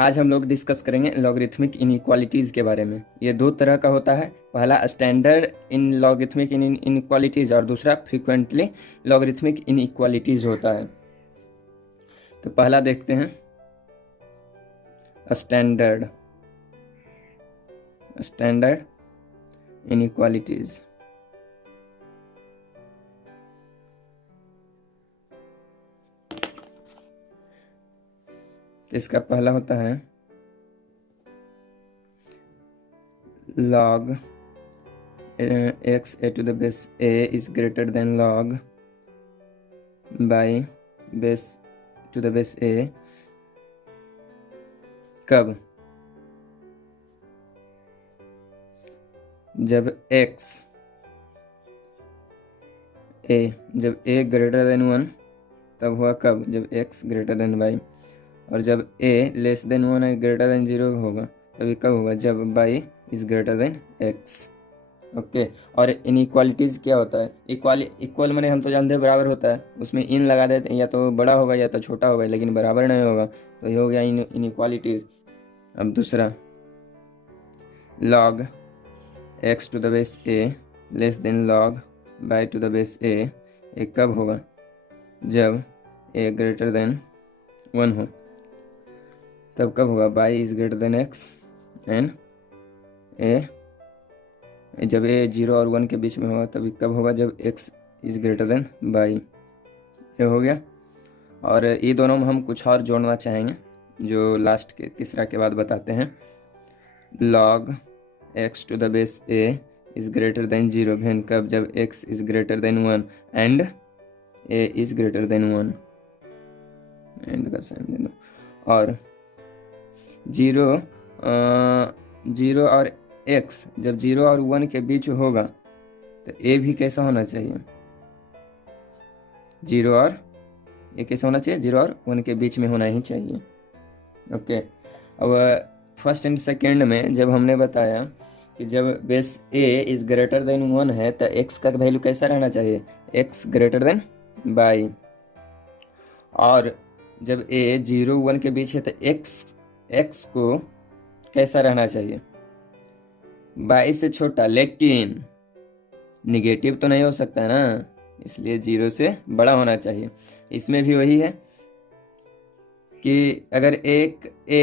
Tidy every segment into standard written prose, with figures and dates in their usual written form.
आज हम लोग डिस्कस करेंगे लॉगरिथमिक इनइक्वालिटीज़ के बारे में। ये दो तरह का होता है, पहला स्टैंडर्ड इन लॉगरिथमिक इनइक्वालिटीज़ और दूसरा फ्रीक्वेंटली लॉगरिथमिक इनइक्वालिटीज़ होता है। तो पहला देखते हैं स्टैंडर्ड इनइक्वालिटीज़। इसका पहला होता है log x a to the base a is greater than log by base to the base a कब? जब जब a ग्रेटर देन 1 तब हुआ कब? जब x ग्रेटर देन y। और जब a लेस देन 1 और ग्रेटर देन 0 होगा तभी कब होगा? जब y is greater than x। Okay. और इनइक्वालिटीज़ क्या होता है? इक्वल मैंने हम तो जानते हैं बराबर होता है, उसमें इन लगा देते हैं, या तो बड़ा होगा या तो छोटा होगा, लेकिन बराबर नहीं होगा, तो ये हो गया इनइक्वालिटीज़। अब दूसरा log x to the base a less than log y to the base a, ये कब होगा? जब a ग्रेटर देन 1 हो। तब कब होगा? y is greater than x and a, जब a 0 और 1 के बीच में होगा तभी कब होगा? जब x is greater than y। ये हो गया। और ये दोनों में हम कुछ और जोड़ना चाहेंगे जो लास्ट के तीसरा के बाद बताते हैं। log x to the base a is greater than 0 when कब? जब x is greater than 1 and a is greater than 1। And का साइन दे दो। और 0 और x जब 0 और 1 के बीच होगा तो a भी कैसा होना चाहिए? 0 और ये कैसा होना चाहिए? 0 और 1 के बीच में होना ही चाहिए। ओके। अब फर्स्ट एंड सेकेंड में जब हमने बताया कि जब base a is greater than 1 है तो x का वैल्यू कैसा रहना चाहिए? x greater than y। और जब a 0 1 के बीच है तो x को कैसा रहना चाहिए? y से छोटा, लेकिन निगेटिव तो नहीं हो सकता ना, इसलिए 0 से बड़ा होना चाहिए। इसमें भी वही है कि अगर एक a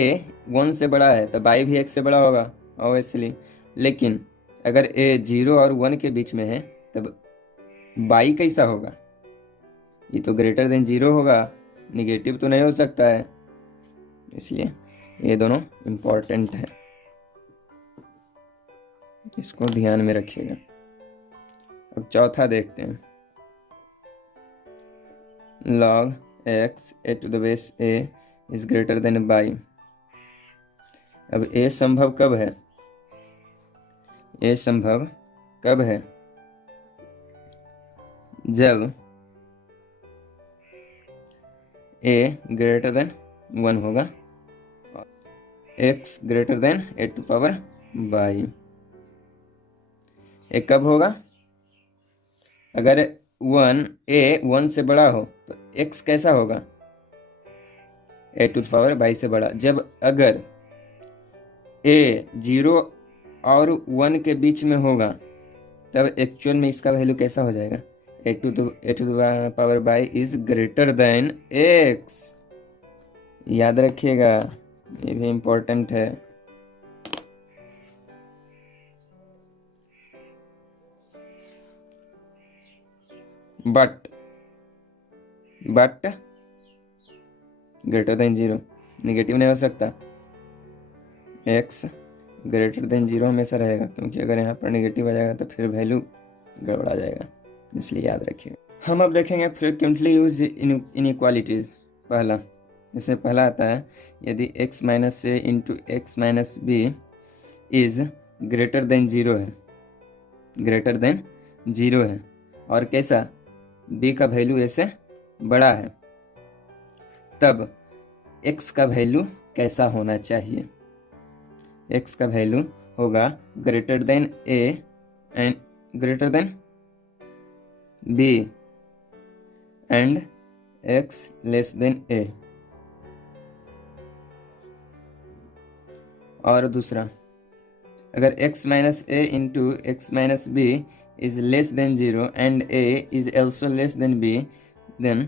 1 से बड़ा है तो y भी x से बड़ा होगा ऑब्वियसली, लेकिन अगर a 0 और 1 के बीच में है तब y कैसा होगा? ये तो ग्रेटर देन 0 होगा, निगेटिव तो नहीं हो सकता है, इसलिए ये दोनों इम्पोर्टेंट है, इसको ध्यान में रखिएगा। अब चौथा देखते हैं log x a to the base a is greater than y। अब a संभव कब है? a संभव कब है? जब a ग्रेटर देन 1 होगा, x greater than a to power y। ये कब होगा? अगर a 1 से बड़ा हो तो x कैसा होगा? a टू पावर y से बड़ा। जब अगर a 0 और 1 के बीच में होगा तब एक्चुअल में इसका वैल्यू कैसा हो जाएगा? a to power y is greater than x। याद रखिएगा, ये भी इम्पोर्टेंट है। बट ग्रेटर देन 0, निगेटिव नहीं हो सकता। x ग्रेटर देन 0 हमेशा रहेगा, क्योंकि अगर यहाँ पर निगेटिव आ जाएगा तो फिर वैल्यू गड़बड़ा जाएगा, इसलिए याद रखिए। हम अब देखेंगे फ्रीक्वेंटली यूज्ड इनइक्वालिटीज़। पहला, इसमें पहला आता है यदि x minus a into x minus B is greater than 0 है, ग्रेटर देन 0 है, और कैसा? b का वैल्यू a से बड़ा है, तब x का वैल्यू कैसा होना चाहिए? x का वैल्यू होगा greater than a and greater than b and x less than a। और दूसरा अगर x minus A into x minus B is less than 0 and a is also less than b, then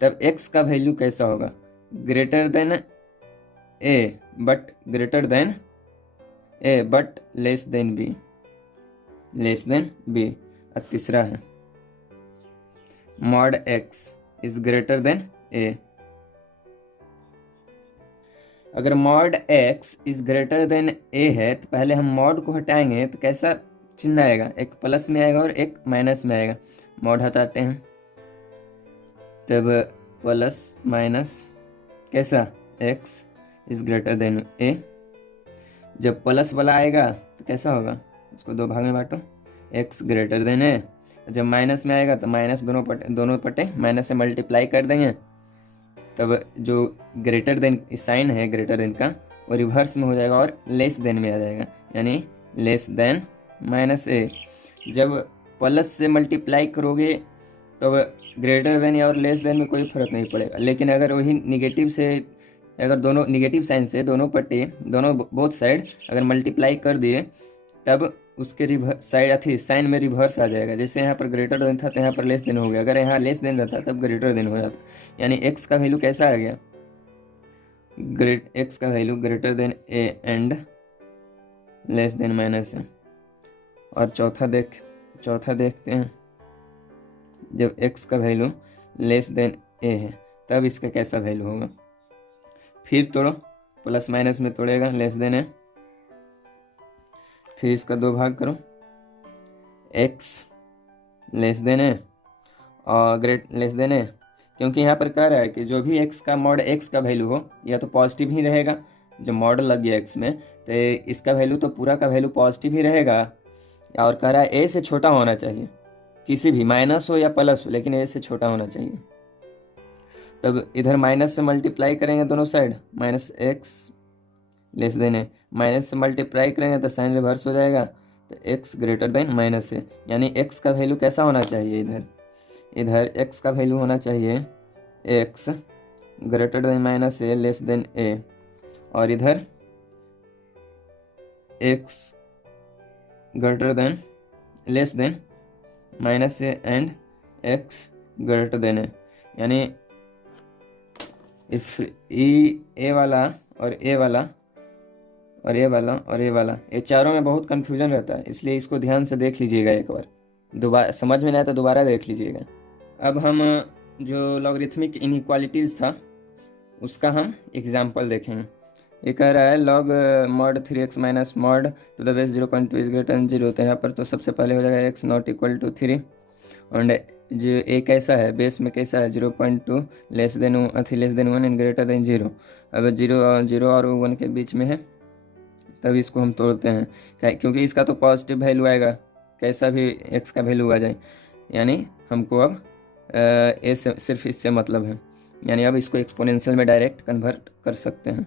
तब x का value कैसा होगा? Greater than a but greater than a but less than b, less than b। और तीसरा है mod x is greater than a। अगर mod x is greater than a है तो पहले हम मॉड को हटाएंगे तो कैसा चिन्ह आएगा? एक प्लस में आएगा और एक माइनस में आएगा। मॉड हटाते हैं तब प्लस माइनस कैसा? x is greater than a। जब प्लस वाला आएगा तो कैसा होगा? उसको दो भाग में बांटो, x ग्रेटर देन a। जब माइनस में आएगा तो माइनस दोनों पटे माइनस से मल्टीप्लाई कर देंगे, तब जो ग्रेटर देन साइन है ग्रेटर देन का वो रिवर्स में हो जाएगा और लेस देन में आ जाएगा, यानी लेस देन माइनस ए। जब प्लस से मल्टीप्लाई करोगे तो ग्रेटर देन और लेस देन में कोई फर्क नहीं पड़ेगा, लेकिन अगर वही निगेटिव से, अगर दोनों निगेटिव साइन से दोनों पट्टे दोनों बोथ साइड अगर मल्टीप्लाई कर दिए तब उसके रिवर्स साइड अथी साइन में रिवर्स आ जाएगा। जैसे यहाँ पर ग्रेटर देन था तो यहाँ पर लेस देन हो गया, अगर यहाँ लेस देन रहता तब ग्रेटर देन हो जाता, यानी x का वैल्यू कैसा आ गया? x का value greater than a and less then minus है। और चौथा देखते हैं, जब x का वैल्यू लेस देन a है तब इसका कैसा वैल्यू होगा? फिर तोड़ो, प्लस माइनस में तोड़ेगा लेस देन है, फिर इसका दो भाग करो, x लेस देन है और ग्रेट लेस देन है, क्योंकि यहाँ पर कह रहा है कि जो भी x का मॉड x का वैल्यू हो या तो पॉजिटिव ही रहेगा। जब मॉड लग गया x में तो इसका वैल्यू तो पूरा का वैल्यू पॉजिटिव ही रहेगा, और कह रहा है a से छोटा होना चाहिए, किसी भी माइनस हो या प्लस हो लेकिन a से छोटा होना चाहिए। तब इधर माइनस से मल्टीप्लाई करेंगे दोनों side, minus x less then है, माइनस से मल्टीप्लाई करेंगे तो साइन रिवर्स हो जाएगा, तो x ग्रेटर देन माइनस है, यानी x का वैल्यू कैसा होना चाहिए? इधर x का वैल्यू होना चाहिए x ग्रेटर देन माइनस है लेस देन a, और इधर x greater than less than minus है एंड x ग्रेटर देन है, यानी इफ ए वाला और ए वाला और ए वाला और ए वाला, ये चारों में बहुत कन्फ्यूजन रहता है, इसलिए इसको ध्यान से देख लीजिएगा एक बार, दोबारा समझ में नहीं आया तो दोबारा देख लीजिएगा। अब हम जो लॉगरिथमिक इनइक्वालिटीज़ था उसका हम एग्जाम्पल देखेंगे। ये कह रहा है log mod 3x minus mod to the base 0.2 is greater than 0, तो यहाँ पर तो सबसे पहले हो जाएगा x नॉट इक्वल टू 3, और जो ए कैसा है बेस में कैसा है 0.2 less than 1 and greater than 0। अब 0 और 1 के बीच में है, तब इसको हम तोड़ते हैं क्योंकि इसका तो पॉजिटिव वैल्यू आएगा, कैसा भी x का वैल्यू आ जाए, यानी हमको अब ए से सिर्फ इससे मतलब है, यानी अब इसको एक्सपोनेंशियल में डायरेक्ट कन्वर्ट कर सकते हैं।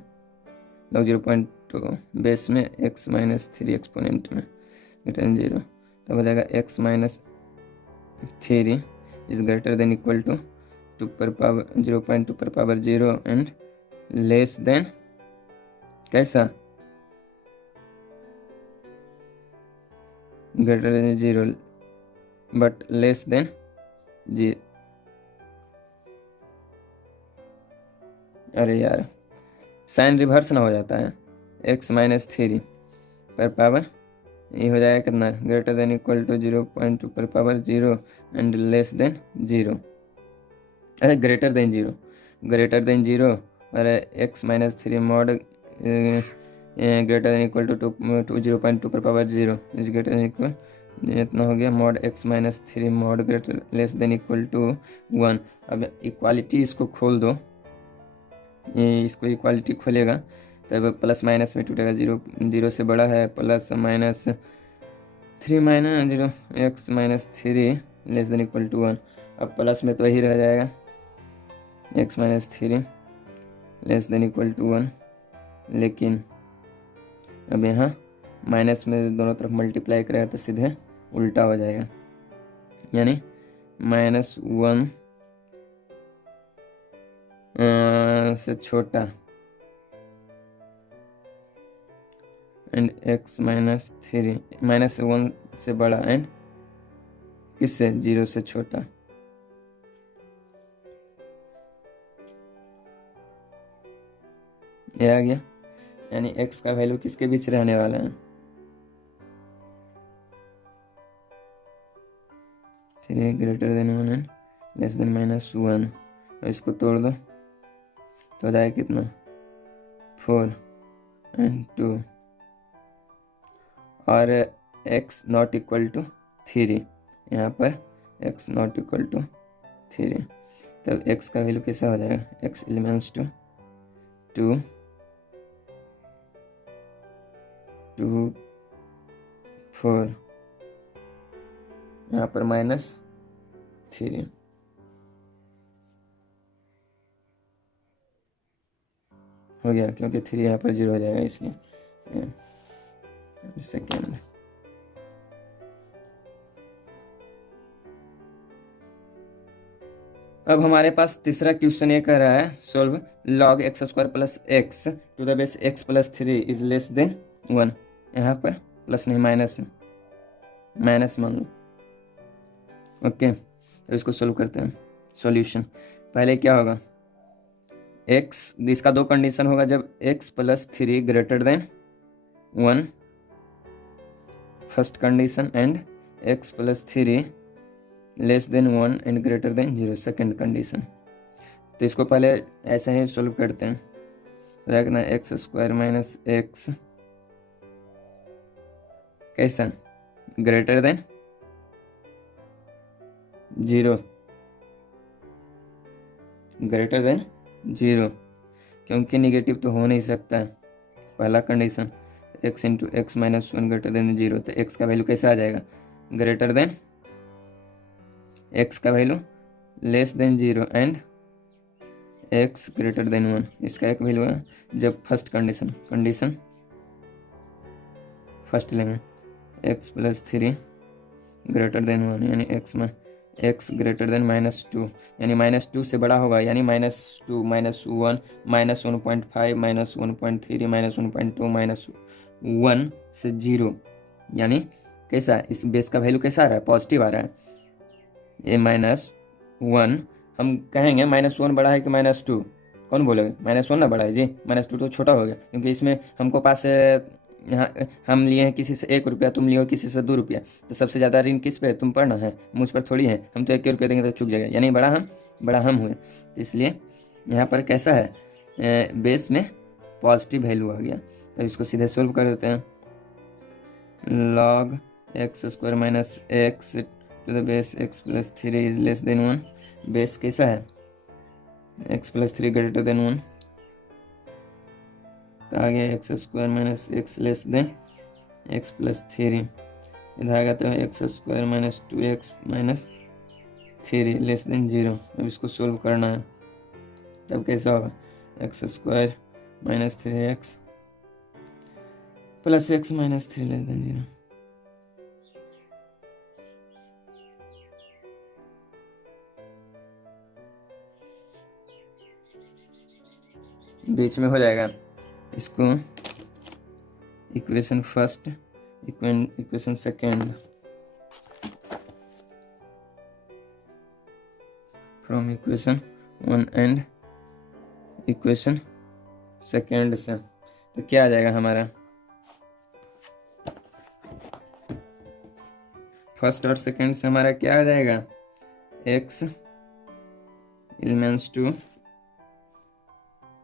लॉग 0.2 बेस में x माइनस 3 एक्सपोनेंट में ग्रेटर देन 0, तब हो जाएगा x minus 3 is greater than equal to 2 पर पावर 0.2 पर पावर 0 एंड लेस देन कैसा? Greater than 0 but less than 0। अरे यार साइन रिवर्स ना हो जाता है, x माइनस 3 पर पावर ये हो जाएगा कितना? ग्रेटर देन इक्वल टू 0.2 पर पावर 0 एंड लेस देन 0, अरे ग्रेटर देन 0 और x minus 3 mod greater than equal to 0.2 पर power 0 is greater than equal, इतना हो गया mod x minus 3 mod greater less than equal to 1। अब equality इसको खोल दो, ये इसको इक्वालिटी खोलेगा तब प्लस माइनस में टूटेगा, 0 से बड़ा है, plus minus 3 minus 0 x minus 3 less than equal to 1। अब प्लस में तो यही रह जाएगा x minus 3 less than equal to 1, लेकिन अब यहाँ माइनस में दोनों तरफ मल्टीप्लाई करेगा तो सीधे उल्टा हो जाएगा, यानी -1 से छोटा एंड x माइनस 3 -1 से बड़ा एंड किससे 0 से छोटा। ये आ गया, यानी x का वैल्यू किसके बीच रहने वाला है 3 greater than 1 and less than -1। और इसको तोड़ दो तो हो जाएगा कितना 4 एंड 2 और x नॉट इक्वल टू 3, यहाँ पर x नॉट इक्वल टू 3, तब x का वैल्यू कैसा हो जाएगा x एलिमेंट्स टू 2 2 4, यहाँ पर -3 हो गया, क्योंकि 3 यहाँ पर 0 हो जाएगा इसलिए। सेकेंड अब हमारे पास तीसरा क्वेश्चन ये कह रहा है solve log x² plus x to the base x plus 3 is less than 1। यहाँ पर प्लस नहीं माइनस मान लो। ओके, तो इसको सोल्व करते हैं। सॉल्यूशन पहले क्या होगा x, इसका दो कंडीशन होगा, जब x plus 3 greater than 1 first condition and x plus 3 less than 1 and greater than 0 second condition. तो इसको पहले ऐसे ही सोल्व करते हैं। रखना x² माइनस एक्स कैसा ग्रेटर देन 0, ग्रेटर देन 0, क्योंकि निगेटिव तो हो नहीं सकता है पहला condition. x into x minus 1 greater than 0, तो x का वैल्यू कैसा आ जाएगा ग्रेटर देन, x का value less than 0 and x greater than 1। इसका एक वैल्यू है जब फर्स्ट कंडीशन फर्स्ट लेंगे x प्लस 3 ग्रेटर देन 1, यानी x ग्रेटर देन -2, यानी -2 से बड़ा होगा, यानी -2 -1 -1.5 -1.3 -1.2 -1 से 0, यानी कैसा इस बेस का वैल्यू कैसा आ रहा है पॉजिटिव आ रहा है। ये -1 हम कहेंगे -1 बड़ा है कि -2, कौन बोलेगा -1 ना बड़ा है जी, -2 तो छोटा हो गया, क्योंकि इसमें हमको पास यहाँ हम लिए हैं किसी से 1 रुपया, तुम लिए हो किसी से 2 रुपया, तो सबसे ज़्यादा ऋण किस पे तुम पर ना है, मुझ पर थोड़ी है। हम तो 1 रुपया देंगे तो चुक जाएगा, यानी बड़ा हम हुए। तो इसलिए यहाँ पर कैसा है बेस में पॉजिटिव वैल्यू आ गया। तो इसको सीधे सोल्व कर देते हैं। log x² minus x to the base x plus 3 is less than 1। Base कैसा है x प्लस 3 ग्रेटर देन 1, तो आ गया x² minus x less than x plus 3। इधर आएगा तो x² minus 2x minus 3 less than 0। अब इसको सोल्व करना है, तब कैसा होगा x² minus 3x plus x minus 3 less than 0। बीच में हो जाएगा। इसको equation first equation second from equation 1 and equation second से, तो क्या आ जाएगा हमारा फर्स्ट और सेकेंड से हमारा क्या आ जाएगा x एलिमेंट्स टू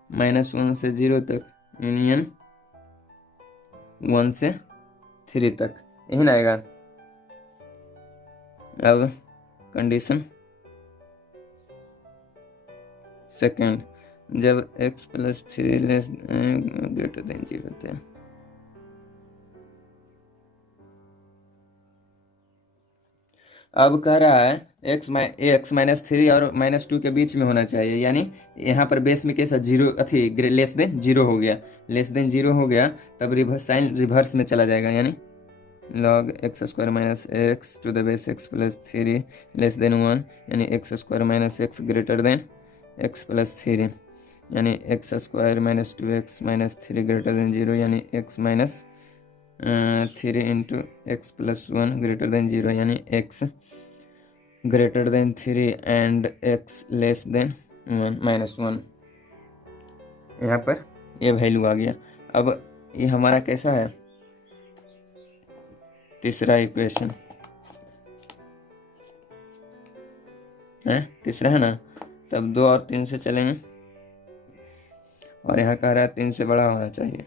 -1 से 0 तक यूनियन 1 से 3 तक, यही ना आएगा। अब कंडीशन सेकेंड, जब x plus 3 less greater than 0 होते हैं। अब कह रहा है x माइनस 3 और -2 के बीच में होना चाहिए, यानी यहाँ पर बेस में कैसा 0 लेस देन 0 हो गया, लेस देन 0 हो गया, तब साइन रिवर्स में चला जाएगा, यानी log x² minus x to the base x plus 3 less than 1, यानी x² minus x greater than x plus 3, यानी x² minus 2x minus 3 greater than 0, यानी x minus 3 into x plus 1 greater than 0, यानी x greater than 3 and x less than 1 -1। यहाँ पर ये value आ गया। अब ये हमारा कैसा है, तीसरा इक्वेशन है, तीसरा है ना। तब 2 और 3 से चलेंगे, और यहाँ कह रहा है 3 से बड़ा होना चाहिए,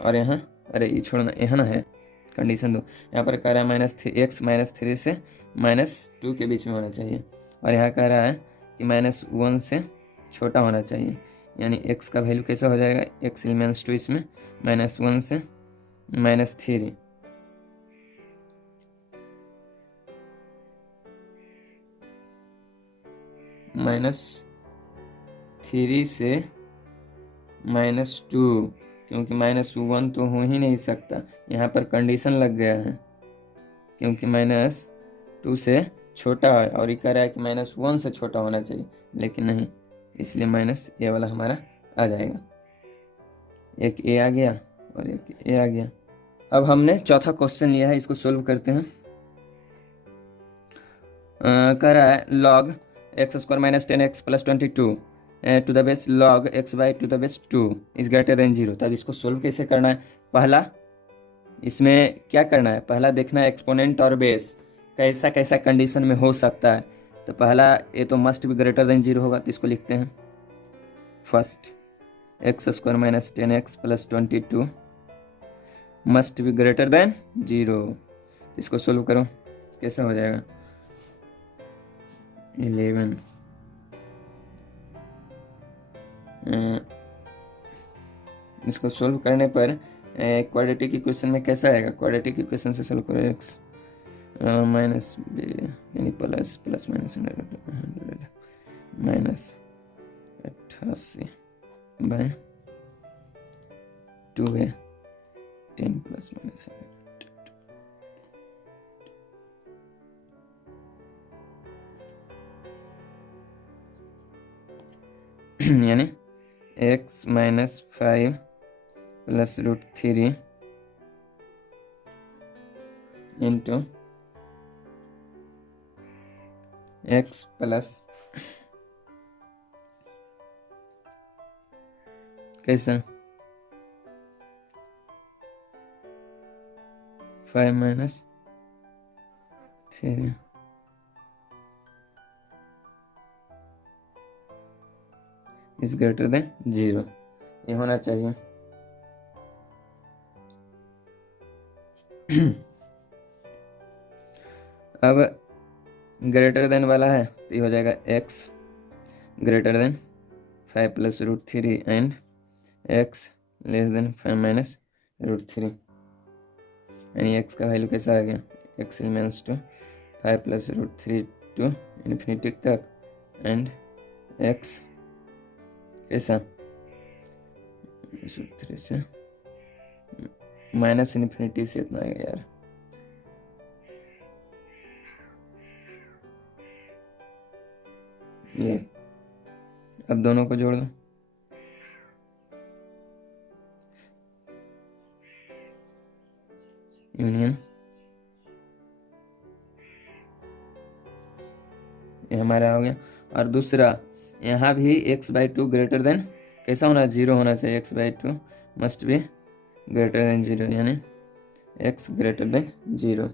और यहाँ अरे ये छोड़ना, यहाँ ना है कंडीशन 2, यहाँ पर कह रहा है -x -3 से -2 के बीच में होना चाहिए, और यहाँ कह रहा है कि -1 से छोटा होना चाहिए, यानी x का वैल्यू कैसा हो जाएगा, x एलिमेंट्स टू इसमें -1 से -3, -3 से -2, क्योंकि -1 तो हो ही नहीं सकता, यहाँ पर कंडीशन लग गया है, क्योंकि -2 से छोटा है, और ये कह रहा है कि -1 से छोटा होना चाहिए, लेकिन नहीं, इसलिए माइनस ए वाला हमारा आ जाएगा। एक ए आ गया और एक ए आ गया। अब हमने चौथा क्वेश्चन लिया है, इसको सोल्व करते हैं। कह रहा है log x² - 10x + 22 to the base log x by to the base 2 is greater than 0। तब इसको सोल्व कैसे करना है, पहला इसमें क्या करना है, पहला देखना है एक्सपोनेंट और बेस कैसा कैसा कंडीशन में हो सकता है। तो पहला ये तो मस्ट भी ग्रेटर देन 0 होगा, तो इसको लिखते हैं फर्स्ट x² - 10x + 22 मस्ट भी ग्रेटर देन 0। इसको सोल्व करो, कैसा हो जाएगा, 11 इसको सोल्व करने पर क्वाड्रेटिक इक्वेशन में कैसा आएगा, क्वाड्रेटिक इक्वेशन से सोल्व करो, x माइनस बी यानी प्लस माइनस 100 -88 बाय 2a 10 + -100 यानी x - 5 + √3 इंटू x प्लस कैसा 5 - 3 इज ग्रेटर देन 0, ये होना चाहिए। अब ग्रेटर देन वाला है तो ये हो जाएगा x greater then 5 + √3 and x less then 5 - √3, यानी x का वैल्यू कैसा आ गया, x elements to 5 + √3 to infinity तक, एंड x कैसा √3 से -∞ से इतना आएगा यार, ये अब दोनों को जोड़ दो, यूनियन ये हमारा हो गया। और दूसरा यहाँ भी x/2 ग्रेटर देन कैसा होना, 0 होना चाहिए, x/2 must be greater than 0, यानी x ग्रेटर देन 0।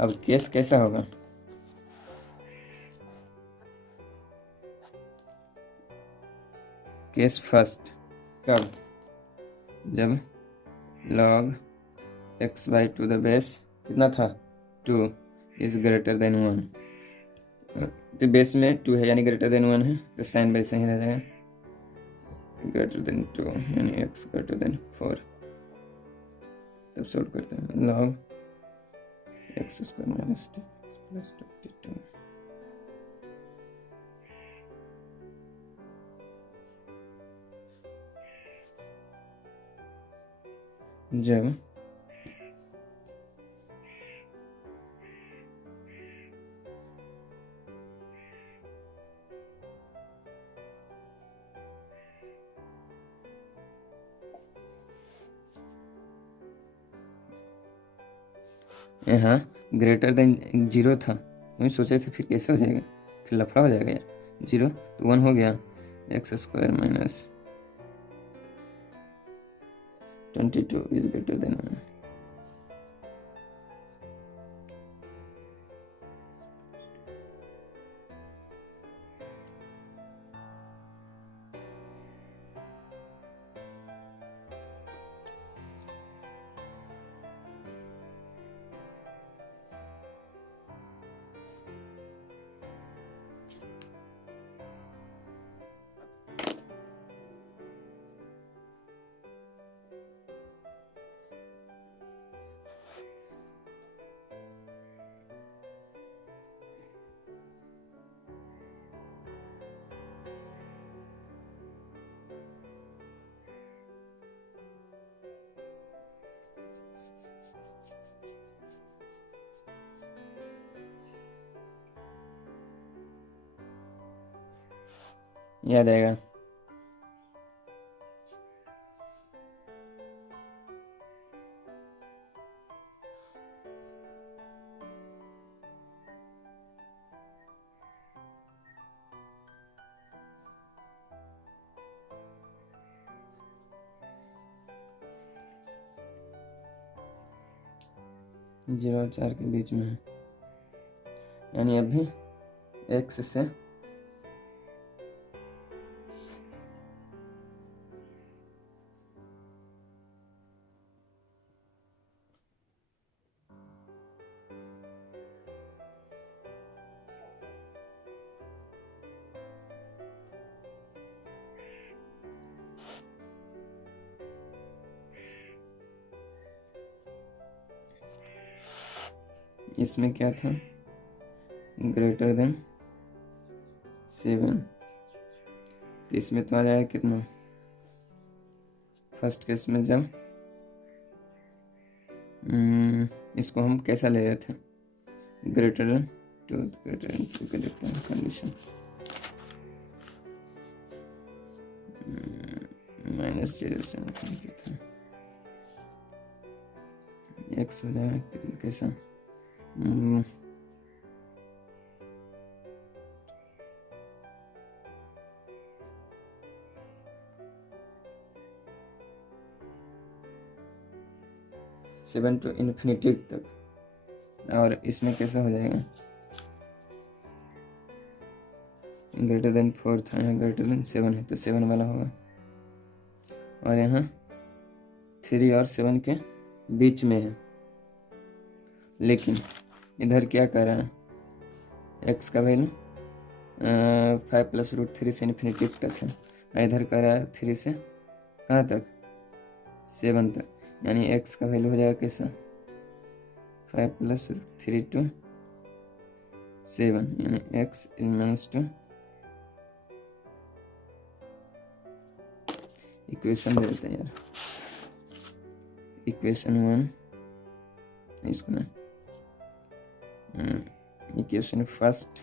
अब केस कैसा होगा, केस फर्स्ट कब, जब log x/2 द बेस कितना था 2 इज ग्रेटर देन 1, तो बेस में 2 है यानी ग्रेटर देन 1 है, तो साइन बेस ही रह जाएगा, ग्रेटर देन 2 यानी x ग्रेटर देन 4। तब सॉल्व करते हैं, log x² - 10x + 22 जब यहाँ ग्रेटर देन 0 था, वही सोचे थे फिर कैसे हो जाएगा, फिर लफड़ा हो जाएगा यार। 0 तो 1 हो गया, x square minus 22 is greater than 1। याद आएगा। जीरो और 4 के बीच में है, यानी अभी एक्स से इसमें क्या था, ग्रेटर देन 7, तो इसमें तो आ जाएगा कितना, फर्स्ट केस में जब इसको हम कैसा ले रहे थे, ग्रेटर देन 2 के देखते हैं कंडीशन, -0 से था, एक्स हो जाएगा कैसा, सेवन टू इन्फिनिटी तक, और इसमें कैसा हो जाएगा, ग्रेटर देन 4 था, यहाँ ग्रेटर देन 7 है तो 7 वाला होगा, और यहाँ 3 और 7 के बीच में है, लेकिन इधर क्या कर रहा है, एक्स का वैल्यू 5 + √3 से इन्फिनिटी तक है, और इधर कर रहा है 3 से कहाँ तक, 7 तक, यानी एक्स का वैल्यू हो जाएगा कैसा, 5 + √3 to 7, यानी एक्स -2, इक्वेशन दे देते हैं यार, इक्वेशन 1 इसको ना, equation first,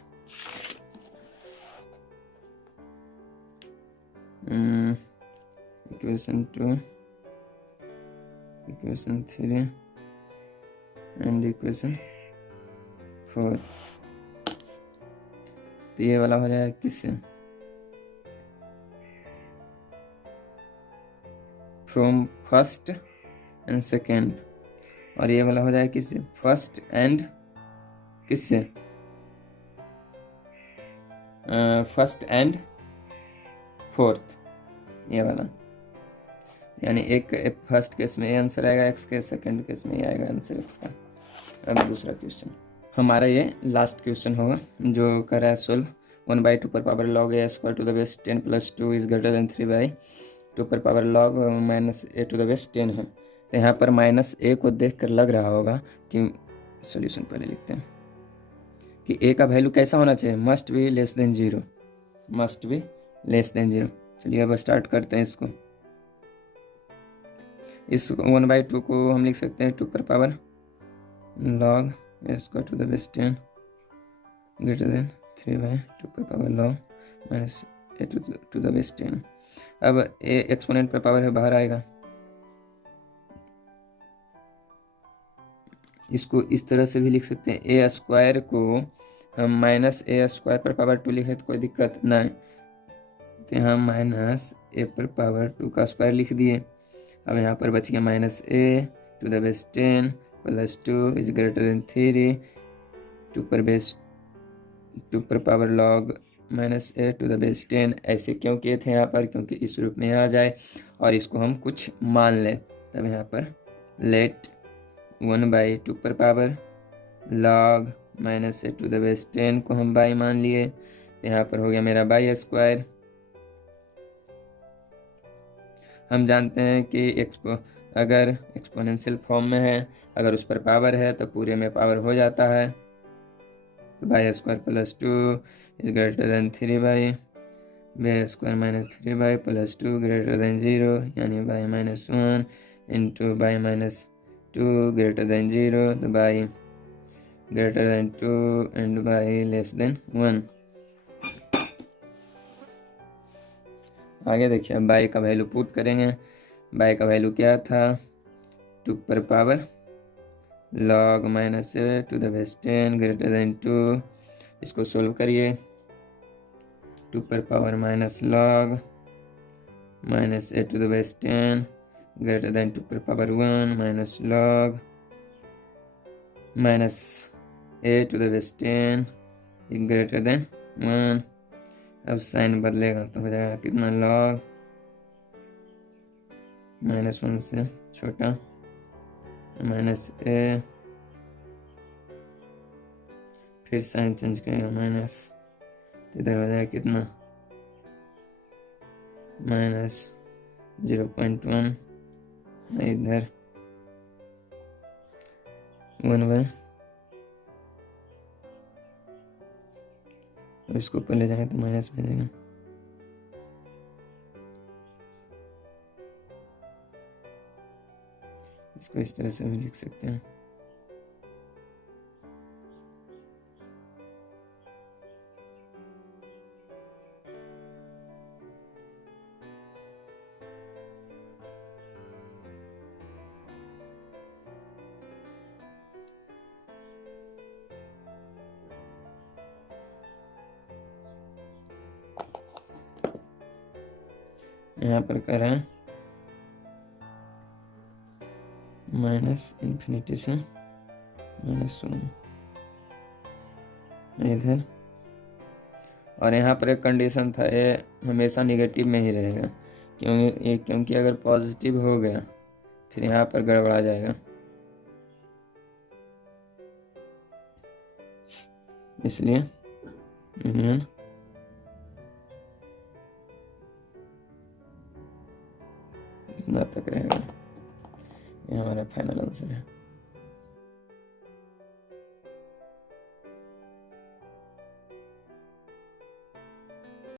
equation 2, equation 3 and equation 4, तो ये वाला हो जाएगा किससे, फ्रॉम फर्स्ट एंड सेकेंड, और ये वाला हो जाएगा किससे, फर्स्ट एंड किससे, फर्स्ट एंड फोर्थ, ये वाला, यानी एक फर्स्ट केस में ये आंसर आएगा एक्स के, सेकंड केस में ये आएगा आंसर एक्स का। अब दूसरा क्वेश्चन हमारा ये लास्ट क्वेश्चन होगा जो कर रहा है सोल्व, 1/2 पर power log a square to the base 10 + 2 is greater than 3/2 पर power log -a to the base 10 है। तो यहाँ पर -a को देख कर लग रहा होगा कि सॉल्यूशन पहले लिखते हैं कि a का वैल्यू कैसा होना चाहिए, must be less than 0, must be less than 0। चलिए अब स्टार्ट करते हैं इसको। इस 1/2 को हम लिख सकते हैं 2 पर power log a square to the base 10 greater than 3/2 पर power log -a to the base 10। अब a एक्सपोनेंट पर पावर है, बाहर आएगा, इसको इस तरह से भी लिख सकते हैं, ए स्क्वायर को हम माइनस ए स्क्वायर पर पावर 2 लिखे तो कोई दिक्कत नहीं, तो यहाँ माइनस ए पर पावर 2 का स्क्वायर लिख दिए। अब यहाँ पर बच गया minus A to the base 10 plus 2 is greater than 3, 2 पर power log minus A to the base 10। ऐसे क्यों किए थे यहाँ पर, क्योंकि इस रूप में आ जाए और इसको हम कुछ मान लें। तब यहाँ पर लेट 1/2 पर power log minus A to the base 10 को हम बाई मान लिए, तो यहाँ पर हो गया मेरा बाई स्क्वायर। हम जानते हैं कि अगर एक्सपोनेंशियल फॉर्म में है, अगर उस पर पावर है तो पूरे में पावर हो जाता है। तो y square plus 2 is greater than 3/, y square minus 3/, plus 2 greater than 0, यानी y minus 1 into y minus 2 greater than 0, तो y greater than 2 and y less than 1। आगे देखिए, बाई का वैल्यू पुट करेंगे। बाई का वैल्यू क्या था, 2 पर power log minus A to the base 10 greater than 2। इसको सोल्व करिए, 2 पर power minus log minus A to the base 10 greater than 2 पर power 1 minus log minus A to the base 10 greater than 1। अब sign बदलेगा तो हो जाएगा कितना, लॉग माइनस 1 से छोटा माइनस ए, फिर साइन चेंज करेगा माइनस, इधर हो जाएगा कितना, माइनस 0.1, इधर 1/, तो इसको ऊपर ले जाएंगे तो माइनस में जाएगा। इसको इस तरह से भी लिख सकते हैं। यहाँ पर कर रहे हैं माइनस इन्फिनिटी से -1 इधर, और यहाँ पर एक कंडीशन था, ये हमेशा निगेटिव में ही रहेगा, क्योंकि अगर पॉजिटिव हो गया फिर यहाँ पर गड़बड़ा जाएगा, इसलिए यूनियन इतना तक रहेगा। ये हमारा फाइनल आंसर है।